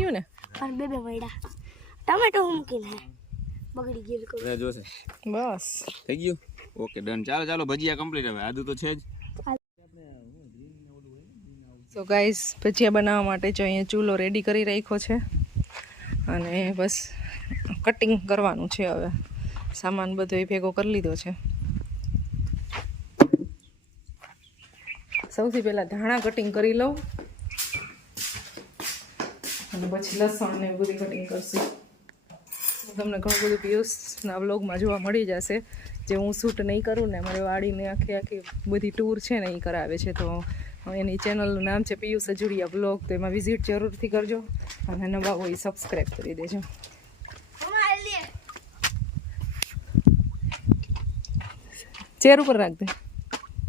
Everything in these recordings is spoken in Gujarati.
ગયું ને? પણ બે બે વડા ટમેટો મૂકીને બગડી ગયું રે જોશે. બસ. થઈ ગયું? Okay done. ચાલો ચાલો ભજીયા કમ્પ્લીટ હવે. આદુ તો છે જ. સો ગાઈસ ભજીયા બનાવવા માટે જો અહીંયા ચૂલો રેડી કરી રાખ્યો છે. અને બસ કટિંગ કરવાનું છે હવે. સામાન બધો એ ભેગો કરી લીધો છે. સૌથી પહેલાં ધાણા કટિંગ કરી લઉં. અને પછી લસણ ને બધું કટિંગ કરશું. તમને ઘણું બધું પિયુષના વ્લોગમાં જોવા મળી જશે. જે હું શૂટ નહીં કરું ને મારી વાડીને આખી આખી બધી ટૂર છે ને એ કરાવે છે. તો એની ચેનલનું નામ છે પિયુષ અજુડિયા બ્લોગ તો એમાં વિઝિટ જરૂરથી કરજો અને નવા હોય સબસ્ક્રાઈબ કરી દેજો. ચેર ઉપર રાખ દે.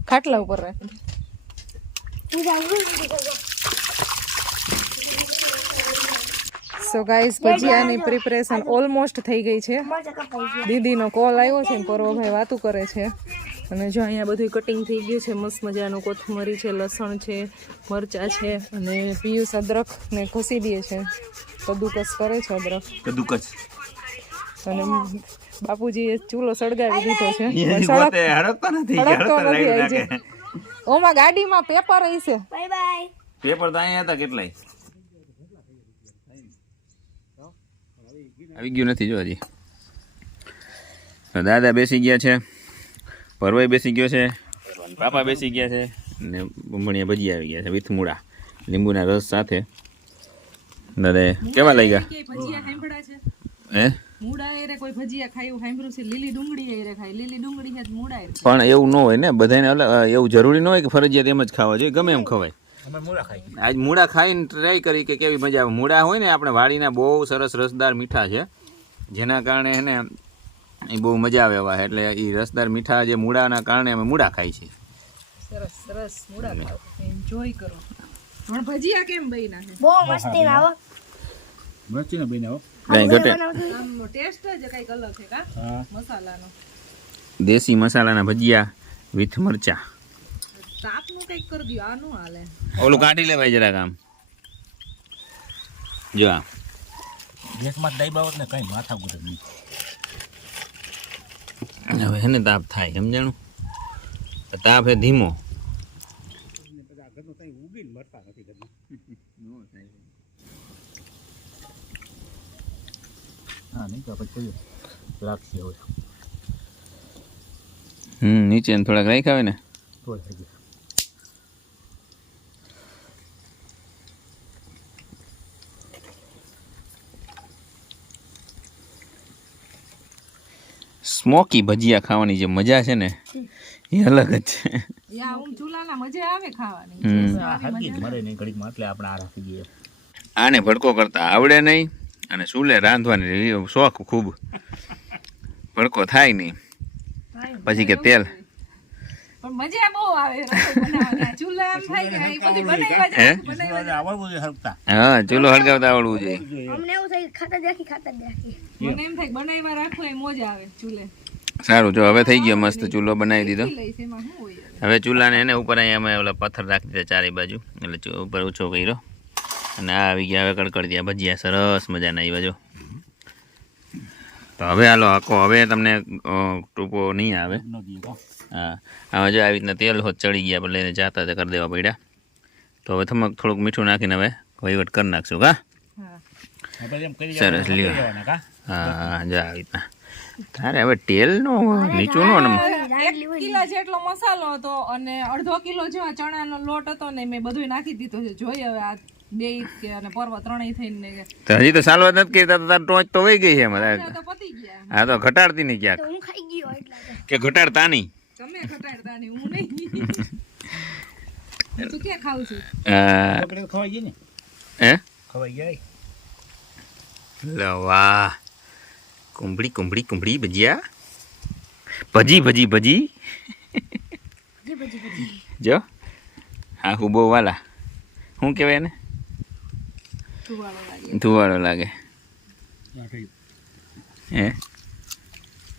ખાટલા ઉપર રાખ દે. સો ગાઈસ ભજીયાની પ્રિપરેશન ઓલમોસ્ટ થઈ ગઈ છે. દીદીનો કોલ આવ્યો છે ને પર્વભાઈ વાતું કરે છે. અને જો અહીંયા બધું કટિંગ થઈ ગયું છે મસ્ત મજાનું કોથમરી છે લસણ છે મરચાં છે અને પિયુષ અદરક ને ઘસી દે છે. કદુકસ કરે છે અદરક. કદુકસ. અને બાપુજીએ ચૂલો સળગાવી દીધો છે. એ પણ પોતે સળગ હડકતો નથી ઓમાં ગાડીમાં પેપર હશે. છે બાય બાય પેપર તો અહીંયા હતા કેટલાય? આવી ગયું નથી જો હજી. તો દાદા બેસી ગયા છે પરવાઈ બેસી ગયો છે પાપા બેસી ગયા છે ને બમણીયા ભજી આવી ગયા છે વિથ મૂળા લીંબુના રસ સાથે. દાદા કેવા લાગ્યા? ગયા હે? પણ એવું ન હોય ને બધાને એવું જરૂરી ન હોય કે ફરજિયાત એમ જ ખાવા જોઈએ ગમે એમ ખવાય. આજ મૂળા ખાઈને ટ્રાય કરી કે કેવી મજા આવે. મૂળા હોય ને આપણે વાડીના બહુ સરસ રસદાર મીઠા છે. જેના કારણે એને એ બહુ મજા આવે એવા. એટલે એ રસદાર મીઠા જે મૂળાના કારણે અમે મૂળા ખાઈ છીએ. સરસ સરસ મૂળા ખાઓ. એન્જોય કરો. પણ ભજીયા કેમ બન્યા છે? બહુ મસ્તી ના આવો ઘટે. આમ ટેસ્ટ જ કંઈક અલગ છે કા? મસાલાનો. દેશી મસાલાના ભજીયા વિથ મરચા. તાપનું કંઈક કરી દો આનું નું હાલે. ઓલું કાઢી લેવાય જરાક આમ. જો આ. ગેસમાં દઈ બાબત ને કઈ માથા ગુજર નહીં. હવે એને તાપ થાય સમજાણું? તાપ હે ધીમો. હા નહીં તો પછી રાખીએ હવે. હમ નીચે ને થોડાક રાખ્યા હોય ને. તો સ્મોકી ભજીયા ખાવાની જે મજા છે ને એ અલગ જ છે. યા હું ચૂલાના મજા આવે ખાવાની. હમ. આ હરગી મળે નહીં ઘડીકમાં એટલે આપણે આ રાખી દઈએ. આને ભડકો કરતા આવડે નહીં અને ચૂલે રાંધવાની શોખ ખૂબ. ભડકો થાય નહીં. પછી કે તેલ. પણ મજા બહુ આવે બનાવવાની. ચૂલા આમ થાય કે અહીં પછી બનાવ્યા જ હે? બનાવ્યા જ. આવડવું જોઈએ હા ચૂલો હળગાવતા આવડવું જોઈએ. અમને એવું થાય ખાતા દેખી ખાતા જ મને એમ થાય કે બનાવ્યા રાખો એ મોજ આવે ચૂલે. સારું જો હવે થઈ ગયો મસ્ત ચૂલો બનાવી દીધો. લઈશ એમાં શું હોય હવે? ચૂલાને એને ઉપર અહીંયા અમે ઓલા પથ્થર રાખી દીધા ચારે બાજુ. એટલે ચૂ- ઉપર ઓછો કર્યો. અને આ આવી ગયા હવે કડકડ્યા ભજીયા સરસ મજાના આવ્યા જો. તો હવે હાલો આખો હવે તમને ટૂંકો નહીં આવે. હા હવે જો આવી રીતના તેલ હોત ચડી ગયા આપણે લઈને જાતા તે કરી દેવા પડ્યા. તો હવે થમક થોડુંક મીઠું નાખીને હવે વહીવટ કરી નાખશું કા? હા. આપણે એમ કરી સરસ લ્યો. દેવાના હા જો આવી રીતના. તારે હવે તેલનો નીચું નો ને એક કિલો જેટલો મસાલો હતો અને અડધો કિલો જેવા ચણાનો લોટ હતો ને મેં બધું નાખી દીધો છે. જોઈએ હવે આ બે કે અને પર્વ ત્રણેય થઈને ને હજી તો સાલવા નથી કહેતા તો તાર ટોચ તો વહી ગઈ છે એમાં. તો પતી ગયા. હા તો ઘટાડતી નહીં ક્યાંક. હું ખાઈ ગયો એટલા કે ઘટાડતા નહીં. તમે ઘટાડતા નહીં હું નહીં. તું ક્યાં ખાવ છું? આ, ખવાઈ ગઈ ને? હે? ખવાઈ જાય લે વાહ. કુંભળી કુંભળી કુંભળી ભજીયા. ભજી ભજી ભજી. જી. હા હું બહુ વાલા. શું કહેવાય એને? ધુવાળો લાગે. ધુવાળો લાગે. હા,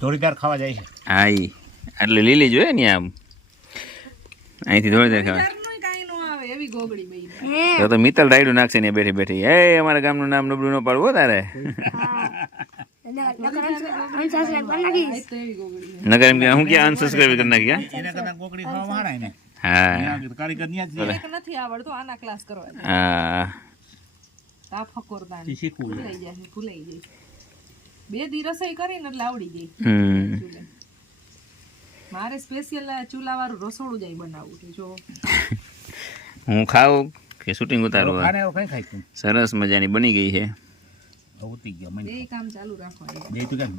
ધોળીદાર ખાવા જાય છે. હા ઈ. એટલે લીલી જોઈએ ને આમ. અહીંથી થોડી દેર ખાવા ઘરનું કાંઈ ન આવે એવી ગોગડી બઈ હે. તો તો મિત્તલ રાયડું નાખશે ને બેઠી બેઠી. એ અમારા ગામનું નામ નબળું ન પાડવું હો તારે. અનસબસ્ક્રાઇબ કરી નાખીશ. તો એવી ગોગડી નગર એમ કે હું ક્યાં અનસબસ્ક્રાઈબ કરી નાખી હા? કારીગર ન્યા જ છે. એક નથી આવડતો આના ક્લાસ કરવા હા. આ ફકોરદાન તે શીખવું છે. ભૂલાઈ જાય ભૂલાઈ જાય બે દી રસોઈ કરીને એટલે આવડી જાય હમ. મારે સ્પેશિયલ ચૂલા વાળું રસોડું જાય બનાવવું છે જો. હું ખાઉં કે શૂટિંગ ઉતારું? ખાને એવું કઈ ખાય તું? સરસ મજાની બની ગઈ છે. ઉતરી ગયો મને બે કામ ચાલુ રાખવાનું બે તું કેમ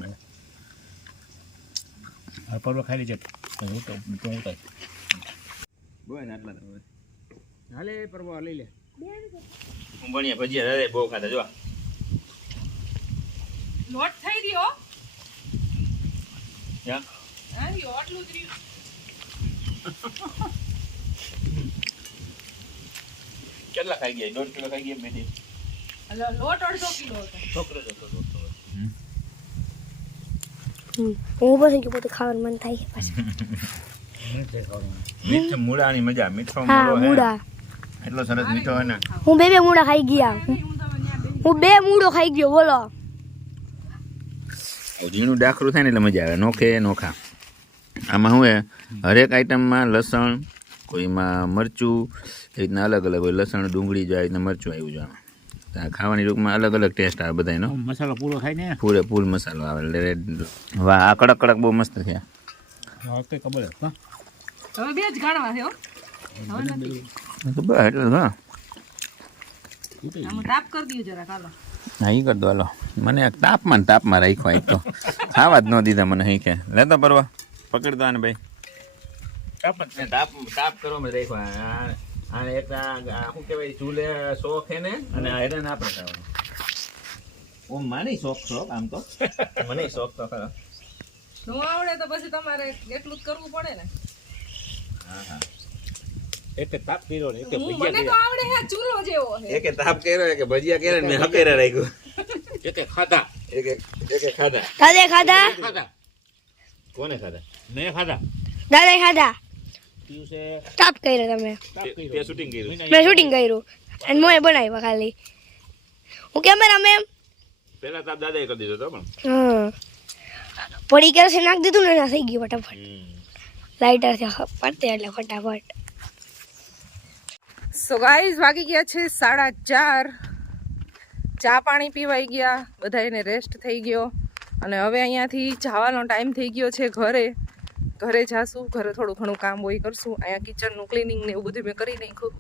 આ ખાઈ લેજે. તો હું તો તો હું તો હાલે પરવા લઈ લે. ભણ્યા ભજીયા દાદા બહુ ખાતા જો લોટ થઈ રહ્યો હા. રહ્યો જ રહ્યું. કેટલા ખાઈ ગયા? દોઢ કિલો ખાઈ ગયા બેટી એટલે લોટ અડધો કિલો હતો. છોકરો જ દોઢ હું ગયો પોતે ખાવાનું મન થાય છે પાછું. મીઠ મૂળાની મજા મીઠો મૂળો હે? મૂળા. એટલો સરસ મીઠો હોય ને. હું બે બે મૂળા ખાઈ ગયા. હું બે મૂળો ખાઈ ગયો બોલો. ઝીણું ડાખરું થાય ને એટલે મજા આવે. નોખે નોખા. આમાં શું હે હરેક આઈટમમાં લસણ કોઈમાં મરચું એ રીતના અલગ અલગ હોય. લસણ ડુંગળી જો આ રીતના મરચું આવ્યું આ ખાવાની રૂપમાં અલગ અલગ ટેસ્ટ આવે બધાનો મસાલો પૂરો થાય ને? પૂરે ફૂલ મસાલો આવે. એટલે રેડ વાહ આ કડક કડક બહુ મસ્ત થયા ખબર હવે બે જ ગાણવા છે બસ એટલે હા. તાપ કરી દઈએ જરા કાલો હા એ કરી દો હાલો. મને આ તાપમાં રાખ્યો એક તો. ખાવા જ ન દીધા મને અહીં કે. લેતો પરવા પકડી દો આને ભાઈ. તાપ તાપ તાપ કરો મેં રાખ્યો. આને એક શું કહેવાય ચૂલે શોખ હે ને અને આ હેરાન આપણે ખાવાનું ઓમ માને શોખ શોખ આમ તો? મને શોખ તો ખરો. ન આવડે તો પછી તમારે એટલું જ કરવું પડે ને. હા હા. એટલે તાપ કર્યો ને એટલે હું મને તો આવડે હે ચૂલો જેવો છે. એકે તાપ કર્યો કે ભજીયા કર્યા ને મેં હકેરા રાખ્યું. એટલે ખાધા. એક એક ખાધા. દાદા ખાધા? ખાધા. કોને ખાધા? મેં ખાધા. દાદા ખાધા? તાપ કર્યો તમે. તે શૂટિંગ કર્યું. મેં શૂટિંગ કર્યું. અને મોએ બનાવ્યા ખાલી. હું કેમેરા મેમ પેલા તાપ દાદાએ કરી દીધો તો પણ. હા પડી કરે છે નાખી દીધું ને થઈ ગયું ફટાફટ. લાઇટર પડતે એટલે ફટાફટ. સો ગાઈઝ વાગી ગયા છે સાડા ચાર. ચા પાણી પીવાઈ ગયા, બધા એને રેસ્ટ થઈ ગયો. અને હવે અહીંયાથી જવાનો ટાઈમ થઈ ગયો છે ઘરે. ઘરે જાશું, ઘરે થોડું ઘણું કામ હોય કરશું. અહીંયા કિચનનું ક્લિનિંગ ને એવું બધું મેં કરી નાખ્યું.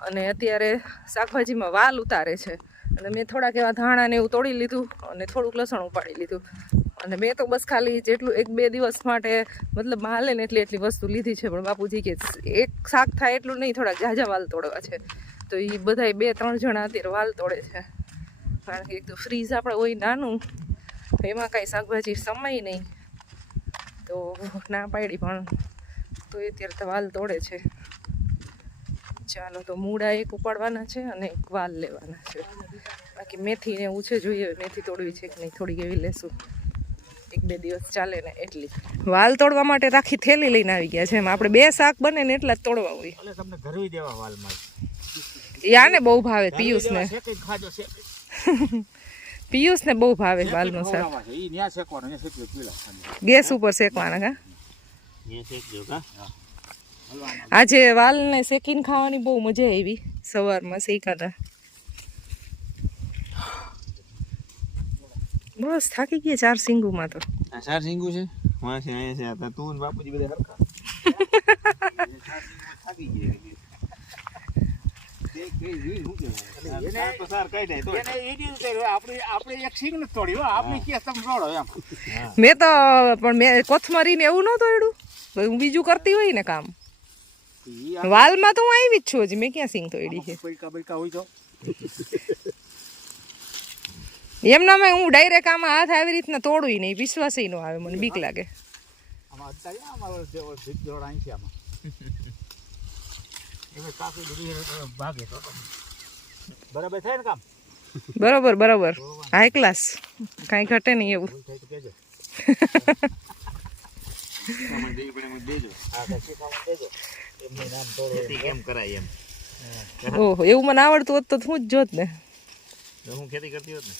અને અત્યારે શાકભાજીમાં વાલ ઉતારે છે. અને મેં થોડાક એવા ધાણા ને એવું તોડી લીધું અને થોડુંક લસણ ઉપાડી લીધું. અને મેં તો બસ ખાલી જેટલું એક બે દિવસ માટે મતલબ હાલે ને એટલી એટલી વસ્તુ લીધી છે, પણ બાપુજી કે એક શાક થાય એટલું નહીં, થોડાક ઝાઝા વાલ તોડવા છે. તો એ બધાય બે ત્રણ જણા અત્યારે વાલ તોડે છે. કારણ કે એક તો ફ્રીઝ આપણે હોય નાનું, એમાં કાંઈ શાકભાજી સમય નહીં. તો ના પાડી પણ, તો એ અત્યારે તો વાલ તોડે છે. ચાલો તો મૂળા એક ઉપાડવાના છે અને એક વાલ લેવાના છે. બાકી મેથી ને એવું જોઈએ મેથી તોડવી છે કે નહીં, થોડીક એવી લેશું. એક બે દિવસ ચાલે ને એટલી. વાલ તોડવા માટે રાખી થેલી લઈને આવી ગયા છે. એમ આપણે બે શાક બને ને એટલા જ તોડવા હોય. એટલે તમને ઘરવી દેવા વાલમાં. યાને બહુ ભાવે પિયુષ ને પિયુષ ને બહુ ભાવે વાલનો શાક. ગેસ ઉપર શેકવાના કા? આજે વાલને શેકીને ખાવાની બહુ મજા આવી. સવારમાં શેકાતા. બસ થાકી ગયા ચાર સિંગુમાં તો. આ ચાર સિંગુ છે? વાં છે અહીંયા છે આ તું ને બાપુજી બધા હરખા. થાકી ગયા મેં તો પણ મેં કોથમરીને એવું ન તોડ્યું. હું બીજું કરતી હોય ને કામ. વાલમાં તો હું આવી જ છું હજી મેં ક્યાં સિંગ તોડી છે? એમના મેં હું ડાયરેક્ટ આમાં હાથ આવી રીતના તોડું નહીં વિશ્વાસ ન આવે મને બીક લાગે. એમાં બરાબર થાય બરોબર બરોબર. હાઈ ક્લાસ કાંઈ ઘટે નહીં એવું. એમાં એમ ઓહો એવું મને આવડતું હોત તો હું જ જોત ને. હું ખેતી કરતી હોત ને?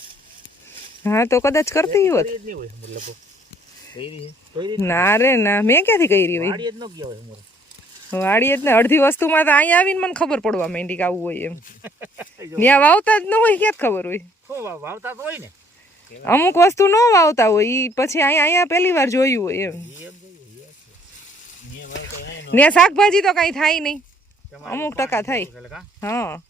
હા તો કદાચ કરતી હોત. ના રે ના. મેં ક્યાંથી કરી જ હોય અમારે જ ને. અડધી વસ્તુમાં તો અહીંયા આવીને મને ખબર પડવા માંડી કે આવું હોય એમ. ત્યાં વાવતા જ ન હોય ક્યાં ખબર હોય? વાવતા તો હોય ને. અમુક વસ્તુ ન વાવતા હોય ઈ પછી અહીંયા અહીંયા પહેલી વાર જોયું હોય એમ. ત્યાં શાકભાજી તો કાંઈ થાય નહીં. અમુક ટકા થાય. હા.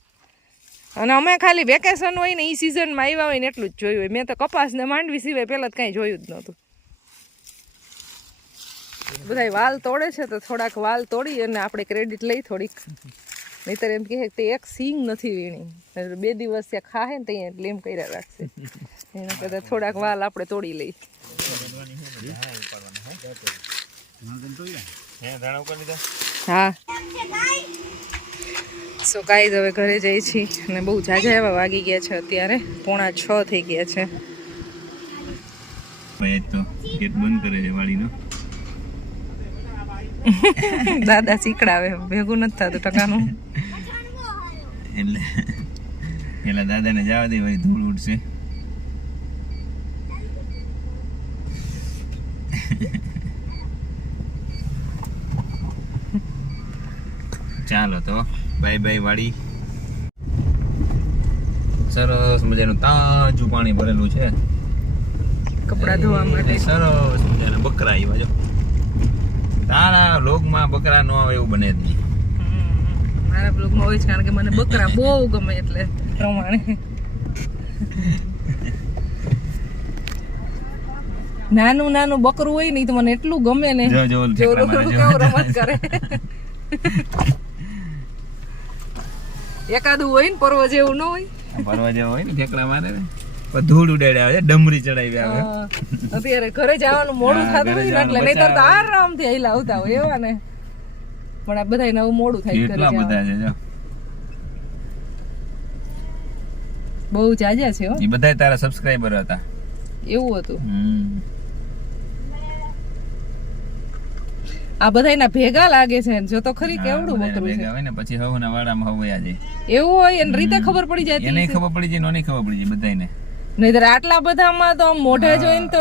અને અમે ખાલી વેકેશન હોય ને એ સિઝનમાં આવ્યા હોય ને એટલું જ જોયું હોય. મેં તો કપાસ ને માંડવી સિવાય પહેલાં જ કાંઈ જોયું જ નહોતું. બધાય વાલ તોડે છે તો થોડાક વાલ તોડી અને આપણે ક્રેડિટ લઈ થોડીક. નહીતર એમ કહે કે તે એક સિંગ નથી વીણી. બે દિવસ ત્યાં ખાહે ને ત્યાં એટલે એમ કર્યા રાખશે. એના કરતાં થોડાક વાલ આપણે તોડી લઈ. હા. સો ગાઈઝ હવે ઘરે જઈ છીએ અને બહુ ઝાઝા એવા વાગી ગયા છે અત્યારે. પોણા છ થઈ ગયા છે. તો ગેટ બંધ કરે છે વાડીનો. દાદા શીખડાવે. ભેગું નથી થતું ટકાનું. એટલે એટલે દાદાને જવા દે ભાઈ ધૂળ ઉડશે. ચાલો તો. બાય બાય વાડી સરસ મજાનું તાજું પાણી ભરેલું છે. કપડાં ધોવા માટે. સરસ મજાના બકરા આવ્યા જો. તારા લોગમાં બકરા ન આવે એવું બને જ નહીં. મારા બ્લોગમાં હોય છે કારણ કે મને બકરા બહુ ગમે એટલે પ્રમાણે. નાનું નાનું બકરું હોય ને તો મને એટલું ગમે ને. જો જો. કેવું રમત કરે. એકાદું હોય ને પર્વ જેવું ન હોય. પર્વ જેવું હોય ને ઠેકડા મારે ધૂળ ઉડાડે આવે ડમરી ચડાવી આવે. અત્યારે ઘરે જવાનું મોડું થતું હોય એટલે નહીતર તો. આરામથી અહીં આવતા હોય એવા ને. પણ આ બધા નવું મોડું થાય એટલા બધા છે જો. બહુ જાજા છે હો. એ બધા તારા સબસ્ક્રાઇબર હતા. એવું હતું. હમ. આ બધાયના ભેગા લાગે છે જો તો ખરી કેવડું છે ભેગા હોય ને પછી હવના વાડામાં હવ વયા જાય એવું હોય એને રીતે ખબર પડી જાય એને ખબર પડી જાય નોની ખબર પડી જાય બધાને નહીતર આટલા બધામાં તો મોઢે જોઈને તો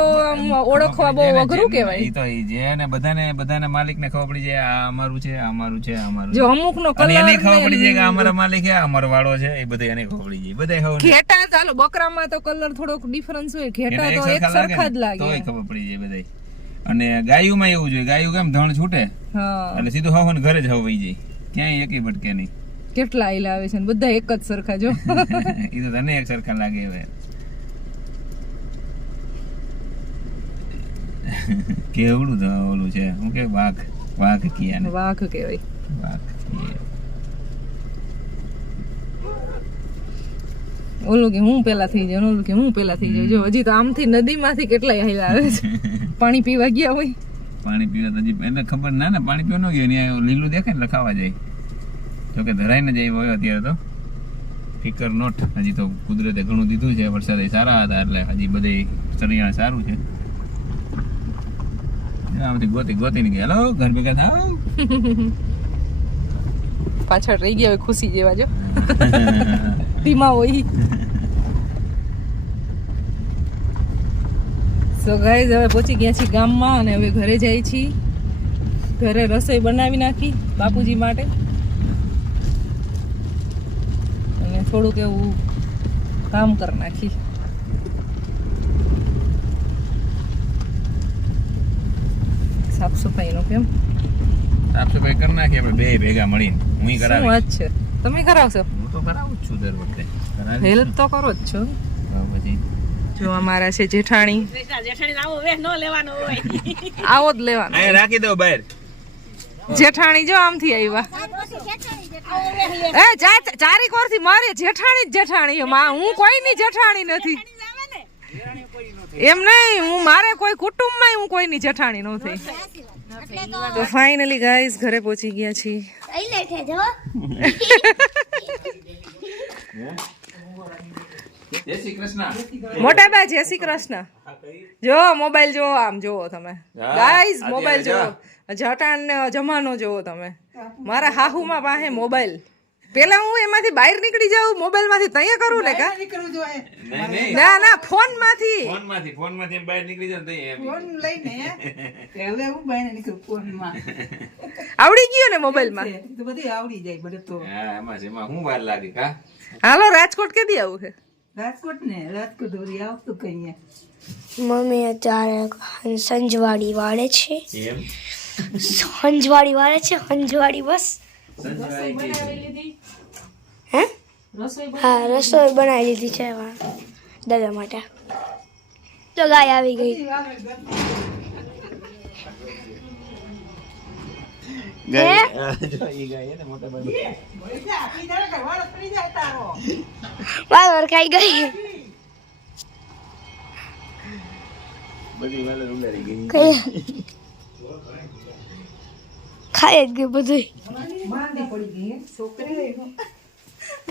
ઓળખવા બહુ અઘરું એ કહેવાય. તો એ જે ને બધાને બધાને માલિકને ખબર પડી જાય આ અમારું છે આ અમારું છે આ અમારું. જો અમુક નો કલર એને ખબર પડી જાય કે આ અમારા માલિક છે આ અમારો વાળો છે એ બધા એને ખબર પડી જાય. બધા ખબર ઘેટા ચાલો બકરામાં તો કલર થોડોક ડિફરન્સ હોય ઘેટા તો એક સરખા જ લાગે. તોય ખબર પડી જાય બધાય. અને ગાયુમાં એવું જોઈએ ગાયું કેમ ધણ છૂટે? હા. એટલે સીધું હવન ઘરે જ હવાઈ જાય. ક્યાંય એકી ભટકે નહીં. કેટલા આયલા આવે છે ને બધા એક જ સરખા જો. એ તો તને એક સરખા લાગે હવે. કેવડું ઓલું છે હું કે વાઘ વાઘ કિયા વાઘ કહેવાય. વાઘ કીએ. ઓલું કે હું પેલા થઈ જાઉં ઓલું કે હું પેલા થઈ જાઉં. જો હજી તો આમથી નદીમાંથી કેટલાય આયલા આવે છે. પાણી પીવા ગયા હોય. પાણી પીવા તો હજી એટલે ખબર ના ને પાણી પીવા ન ગયો ત્યાં લીલું દેખાય ને લખાવા જાય. જો કે ધરાઈને જાય હોય અત્યારે તો. ફિકર નોટ હજી તો કુદરતે ઘણું દીધું છે વરસાદ એ સારા હતા એટલે હજી બધે સરિયાણ સારું છે. આમાંથી ગોતી ગોતીને ગયા હેલો ઘર ભેગા થાવ. પાછળ રહી ગયા હોય ખુશી જેવા જો. ધીમા હોય. સો ગાઈઝ હવે પહોંચી ગયા છીએ ગામમાં અને હવે ઘરે જાય છીએ. ઘરે રસોઈ બનાવી નાખી બાપુજી માટે. અને થોડુંક એવું કામ કરી નાખી. સાફ સફાઈનું કેમ? સાફ સફાઈ કરી આપણે બે ભેગા મળીને. હું કરાવી વાત છે? તમે કરાવશો? હું તો કરાવું છું દર વખતે. હેલ્પ તો કરો જ છો. પછી જો અમારા છે જેઠાણી. આવો જ લેવાનો. રાખી દો બહાર. જેઠાણી જો આમથી આવ્યા. એ જા- ચારેક વર્ષથી મારે જેઠાણી જ જેઠાણી. હું કોઈની જેઠાણી નથી. એમ નહીં હું મારે કોઈ કુટુંબમાં હું કોઈની જેઠાણી નથી. તો ફાઇનલી ગાઈઝ ઘરે પહોંચી ગયા છીએ. જય શ્રી કૃષ્ણ. મોટા બા જય શ્રી કૃષ્ણ. જો મોબાઈલ જોવો આમ જોવો તમે. ગાઈઝ મોબાઈલ જો. જોવો જટાણ ને જમાનો જોવો તમે. મારા હાહુમાં પાસે મોબાઈલ. પેલા હું એમાંથી બહાર નીકળી જાઉં મોબાઈલમાંથી તૈયાર કરું ને કા? ના ના ફોનમાંથી ફોનમાંથી ફોનમાંથી બહાર નીકળી જાઉં ફોન લઈને હવે હું બહાર નીકળું ફોનમાં. આવડી ગયો ને મોબાઈલમાં તો બધી આવડી જાય બધું તો. હા એમાં છે, એમાં હું વાર લાગે કા? હાલો રાજકોટ કેદી આવું છે? રાજકોટ ને રાજકોટ વળી આવતું કઈ મમ્મી અત્યારે સંજવાડી વાળે છે. એમ? સંજવાડી વાળે છે? સંજવાડી બસ હે? હા રસોઈ બનાવી લીધી છે વા- દાદા માટે. તો ગાય આવી ગઈ. બરાબર ખાઈ ગઈ. બધી વાલે ઉડાડી ગઈ. ખાઈ. જ ગયું બધું.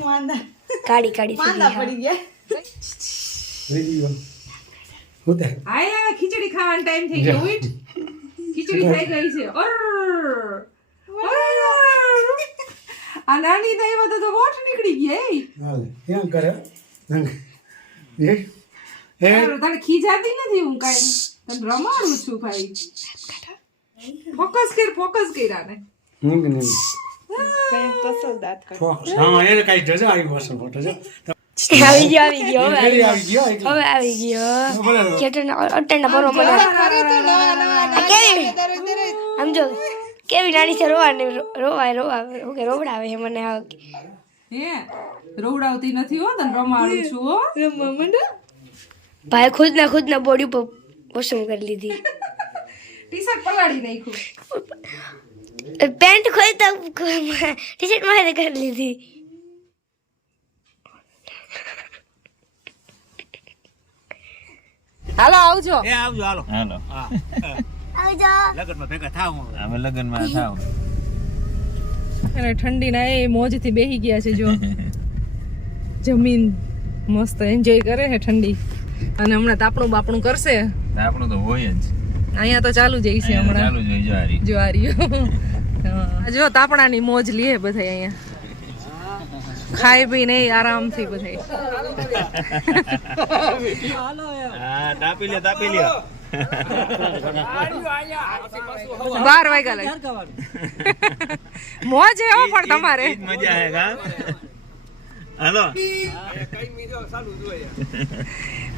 માંદા કાઢી કાઢી માંદા પડી ગયા. ખીચડી ખાવાનો ટાઈમ થઈ ગયો. ખીચડી થઈ ગઈ છે. અર! આ નાની દઈ માં તો વોટ નીકળી ગયા હાલે ક્યાં કરે? એ તારે તને ખીજાતી નથી હું કાંઈ? તને રમાડું છું ભાઈ. ફોકસ કર ફોકસ કર આને ઊંઘ નહીં હા એને કઈ જજો આવી બસ ફોટો જો. આવી ગયો આવી ગયો હવે આવી ગયો. હવે આવી ગયો. બરાબર. અટેન્ડ પરવા મને કેવી? આમ જો. કેવી નાની છે રોવા રોવાય રોવા ઓકે રોવડાવે છે મને આ હે? રોવડાવતી નથી હો તને રમાડું છું હો. ભાઈ ખુદ ના ખુદ ના બોડી પર પસંદ કરી લીધી. ટી શર્ટ પલાળી નાખ્યું. પેન્ટ ખોલતા ટી શર્ટ મારે કરી લીધી. હાલો આવજો. એ આવજો હાલો. હાલો. લગનમાં ભેગા થાવ અમે લગ્નમાં થાવ. અને ઠંડીના એ મોજથી બેહી ગયા છે જો. જમીન મસ્ત એન્જોય કરે છે ઠંડી. અને હમણાં તાપણું બાપણું કરશે. તાપણું તો હોય જ. અહીંયા તો ચાલુ જ છે હમણાં. ચાલુ જ હોય જો હારી. જો આ રહ્યું. હા. જો તાપણાની મોજ લે બધા અહીંયા. ખાઈ પી નહીં આરામથી બધા હાલો તાપી લે તાપી લે બાર વાગ્યા લાગે. મોજ એવો હો પણ તમારે. મજા આવેગા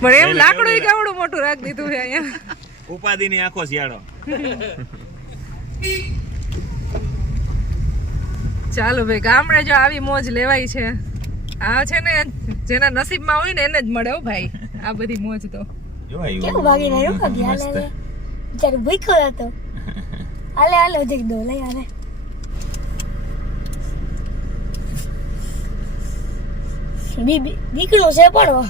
પણ એમ લાકડું કેવડું મોટું રાખ દીધું છે અહીંયા. ઉપાધિ ની આખો શિયાળો. ચાલો ભાઈ ગામડે જો આવી મોજ લેવાય છે. આ છે ને જેના નસીબમાં હોય ને એને જ મળે હો ભાઈ. આ બધી મોજ તો. કેવું રોકા ગયા મસ્ત. હાલે બિચારો ભૂખ્યો હતો હાલે હાલે દો લઈ હાલે બીબી દીકરો છે પણ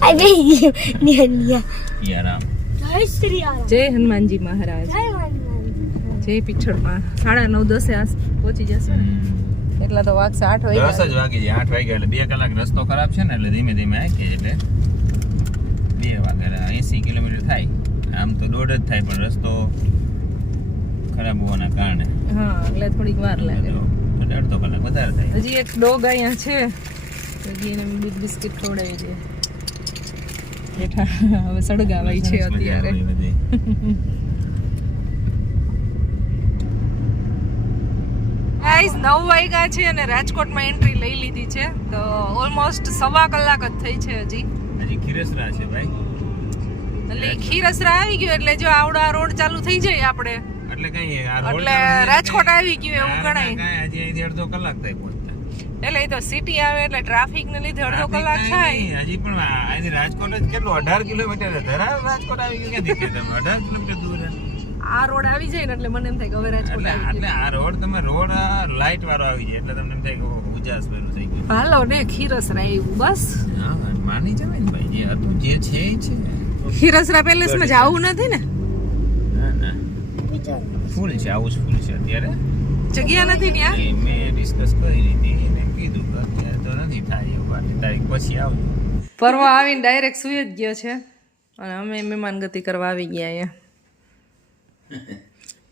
આ ગયો નિયા નિયા ઈ આરામ જય શ્રી રામ જય હનુમાનજી મહારાજ જય હનુમાન જય પિછળમાં સાડા નવ દસે આસ પહોંચી જશે ને એટલા તો વાગશે આઠ દસ વાગ્યા જ વાગી જાય આઠ વાગ્યા એટલે બે કલાક રસ્તો ખરાબ છે ને એટલે ધીમે ધીમે આવીએ એટલે બે વાગ્યા એસી કિલોમીટર થાય. આમ તો દોઢ જ થાય પણ રસ્તો ખરાબ હોવાના કારણે. હા એટલે થોડીક વાર લાગે. એટલે અડધો કલાક વધારે થાય. હજી એક ડોગ અહીંયા છે. હજી એને બિગ બિસ્કિટ ખવડાવી છે બેઠા હવે સળગાવાય છે અત્યારે આવે બધી. ગાઈસ નવ વાગ્યા છે અને રાજકોટમાં એન્ટ્રી લઈ લીધી છે. તો ઓલમોસ્ટ સવા કલાક જ થઈ છે હજી. હજી ખીરસરા છે ભાઈ. એટલે ખીરસરા આવી ગયું એટલે જો આવડા રોડ ચાલુ થઈ જાય આપણે. એટલે કઈ એટલે રાજકોટ આવી ગયું એવું ગણાય. હજી અહીંથી અડધો કલાક થાય પહોંચતા. એટલે એ તો સિટી આવે એટલે ટ્રાફિક ને લીધે અડધો કલાક થાય. હજી પણ રાજકોટ જ કેટલું અઢાર કિલોમીટર છે. રાજકોટ આવી ગયું ક્યાંથી તમે? અઢાર કિલોમીટર. આ રોડ આવી જાય ને એટલે મને એમ થાય કે હવે રાજકોટ એટલે આવી એટલે આ રોડ તમે રોડ લાઈટ વાળો આવી જાય એટલે તમને એમ થાય કે ઉજાસ પેલું થઈ ગયું. હાલો ને ખીરસરા આવ્યું બસ. હા માની જવાય ને ભાઈ જે હતું જે છે એ છે. ખીરસરા પેલેસમાં જવું નથી ને? ના ના. ફૂલ છે આવું જ ફૂલ છે અત્યારે. જગ્યા નથી ત્યાં? એ મેં ડિસ્કસ કરી લીધી એને કીધું કે અત્યારે તો નથી થાય એવું આટલી તારીખ પછી આવજો. ફરવા આવીને ડાયરેક્ટ સુઈ જ ગયો છે. અને અમે મહેમાન ગતિ કરવા આવી ગયા અહીંયા.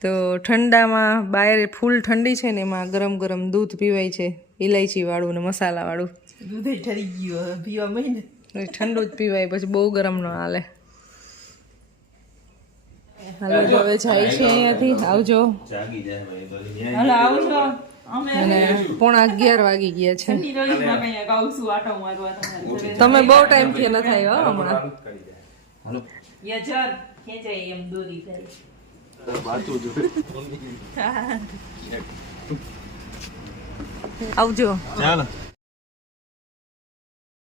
તો ઠંડામાં બહાર ફૂલ ઠંડી છે ને એમાં ગરમ ગરમ દૂધ પીવાય છે ઇલાયચી વાળું ને મસાલા વાળું. દૂધે ઠરી ગયું પીવા મહિને. ઠંડુ જ પીવાય પછી બહુ ગરમ ન હાલે. હાલો હવે જાય છે અહીંયાથી. આવજો. હાલો આવજો. અને પોણા અગિયાર વાગી ગયા છે. તમે બહુ ટાઈમથી ન થાય હો હમણાં. આવજો. ચાલો.